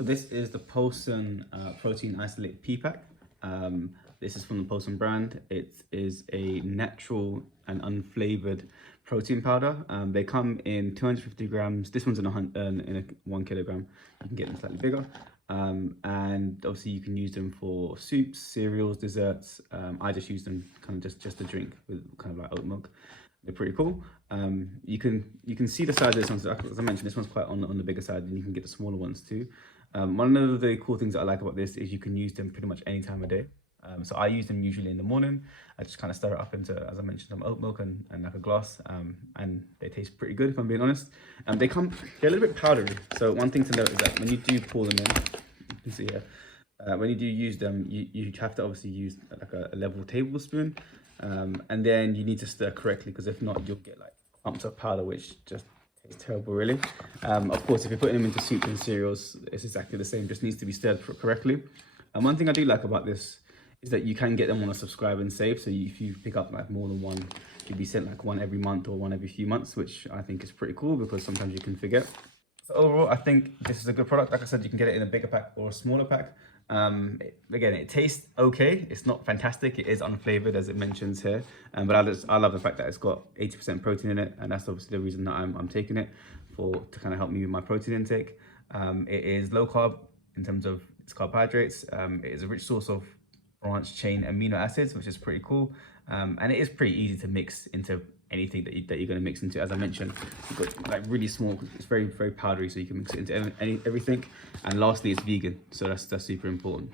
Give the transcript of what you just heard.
So this is the Pulsin protein isolate pea pack. This is from the Pulsin brand. It is a natural and unflavored protein powder. They come in 250 grams. This one's in a 1 kilogram. You can get them slightly bigger. And obviously you can use them for soups, cereals, desserts. I just use them kind of just to drink with kind of like oat milk. They're pretty cool. You can see the size of this one. As I mentioned, this one's quite on the bigger side, and you can get the smaller ones too. One of the cool things that I like about this is you can use them pretty much any time of day. So I use them usually in the morning. I just kind of stir it up into, as I mentioned, some oat milk and like a glass, and they taste pretty good if I'm being honest. They're a little bit powdery. So one thing to note is that when you do pour them in, you can see here, when you do use them, you have to obviously use like a level tablespoon, and then you need to stir correctly, because if not, you'll get like clumps of powder, which just tastes terrible, really. Of course, if you're putting them into soups and cereals, it's exactly the same. Just needs to be stirred correctly. And one thing I do like about this is that you can get them on a subscribe and save. So if you pick up like more than one, you'll be sent like one every month or one every few months, which I think is pretty cool because sometimes you can forget. So overall, I think this is a good product. Like I said, you can get it in a bigger pack or a smaller pack. Again, it tastes okay. It's not fantastic. It is unflavored, as it mentions here. But I love the fact that it's got 80% protein in it, and that's obviously the reason that I'm taking it to kind of help me with my protein intake. It is low carb in terms of its carbohydrates. It is a rich source of branch chain amino acids, which is pretty cool. And it is pretty easy to mix into anything that you're going to mix into. As I mentioned, you've got like really small, it's very, very powdery, so you can mix it into everything. And lastly, it's vegan, so that's super important.